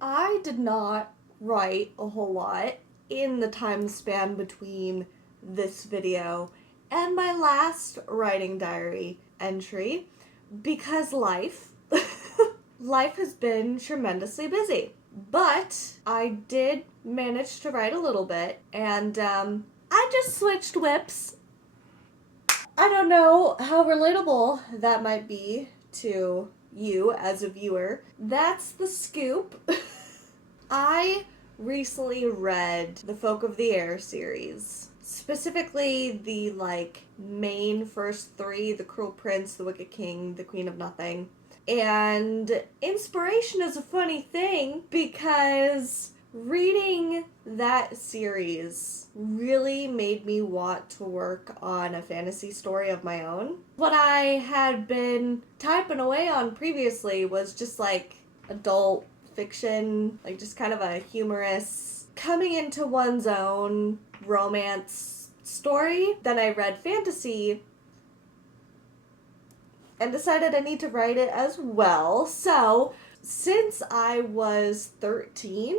I did not write a whole lot in the time span between this video and my last writing diary entry because life. Life has been tremendously busy. But I did manage to write a little bit, and I just switched whips. I don't know how relatable that might be to you as a viewer. That's the scoop. I recently read the Folk of the Air series. Specifically the main first three, The Cruel Prince, The Wicked King, The Queen of Nothing. And inspiration is a funny thing because reading that series really made me want to work on a fantasy story of my own. What I had been typing away on previously was just adult fiction, just kind of a humorous, coming into one's own romance story. Then I read fantasy and decided I need to write it as well. So, since I was 13,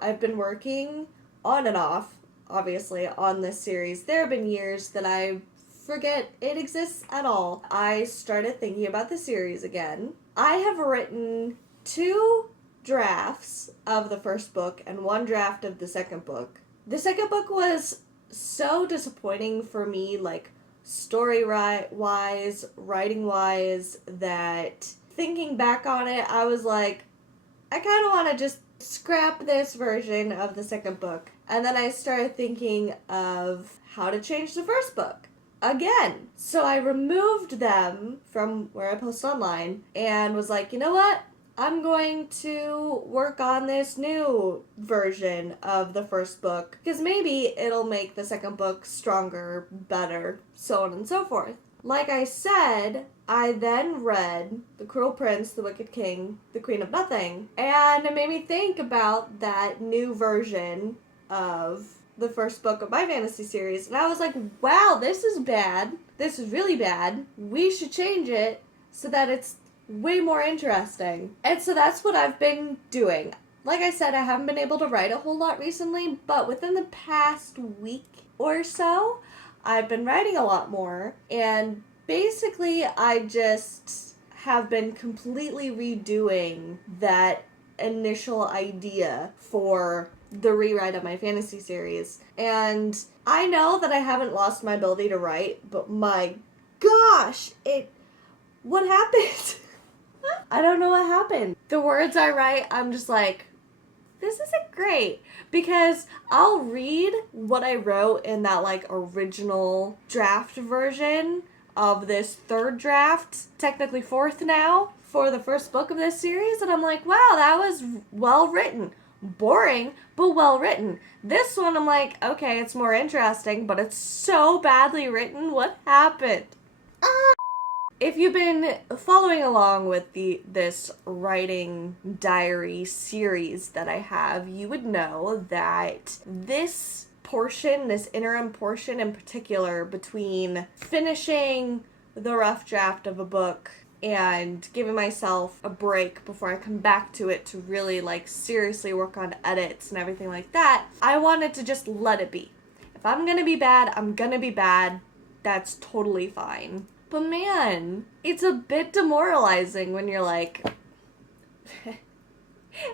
I've been working on and off, obviously, on this series. There have been years that I forget it exists at all. I started thinking about the series again. I have written 2 drafts of the first book and 1 draft of the second book. The second book was so disappointing for me, story-wise, writing-wise, that thinking back on it, I was like, I kind of want to just scrap this version of the second book. And then I started thinking of how to change the first book again. So I removed them from where I post online and was like, you know what? I'm going to work on this new version of the first book because maybe it'll make the second book stronger, better, so on and so forth. Like I said, I then read The Cruel Prince, The Wicked King, The Queen of Nothing, and it made me think about that new version of the first book of my fantasy series, and I was like, wow, this is bad. This is really bad. We should change it so that it's way more interesting. And so that's what I've been doing. Like I said, I haven't been able to write a whole lot recently, but within the past week or so, I've been writing a lot more. And basically, I just have been completely redoing that initial idea for the rewrite of my fantasy series. And I know that I haven't lost my ability to write, but my gosh, what happened? I don't know what happened. The words I write, I'm just like, this isn't great. Because I'll read what I wrote in that original draft version of this third draft, technically fourth now, for the first book of this series, and I'm like, wow, that was well written. Boring, but well written. This one, I'm like, okay, it's more interesting, but it's so badly written. What happened? If you've been following along with this writing diary series that I have, you would know that this interim portion in particular, between finishing the rough draft of a book and giving myself a break before I come back to it to really seriously work on edits and everything like that, I wanted to just let it be. If I'm gonna be bad, I'm gonna be bad. That's totally fine. But man, it's a bit demoralizing when you're like,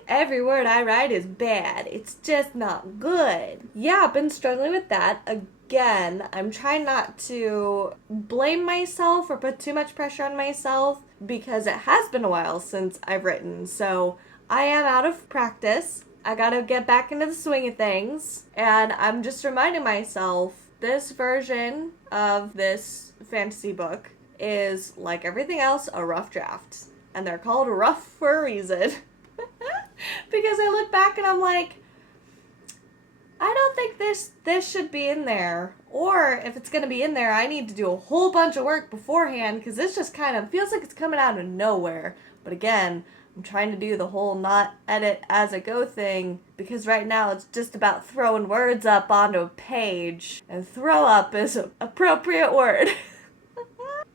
every word I write is bad. It's just not good. Yeah, I've been struggling with that. Again, I'm trying not to blame myself or put too much pressure on myself because it has been a while since I've written. So I am out of practice. I gotta get back into the swing of things. And I'm just reminding myself, this version of this fantasy book is, like everything else, a rough draft. And they're called rough for a reason. Because I look back and I'm like, I don't think this should be in there. Or if it's going to be in there, I need to do a whole bunch of work beforehand because this just kind of feels like it's coming out of nowhere. But again, I'm trying to do the whole not edit as I go thing because right now it's just about throwing words up onto a page. And throw up is an appropriate word.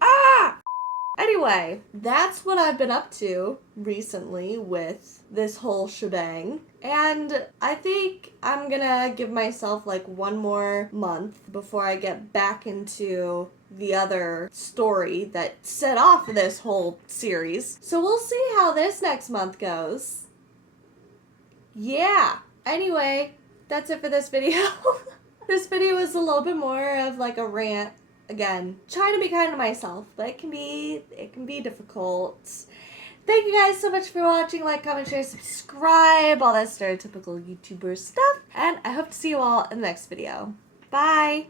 Ah! Anyway, that's what I've been up to recently with this whole shebang. And I think I'm gonna give myself like one more month before I get back into the other story that set off this whole series. So we'll see how this next month goes. Yeah. Anyway, that's it for this video. This video was a little bit more of like a rant. Again, trying to be kind to myself, but it can be difficult. Thank you guys so much for watching. Like, comment, share, subscribe, all that stereotypical YouTuber stuff. And I hope to see you all in the next video. Bye!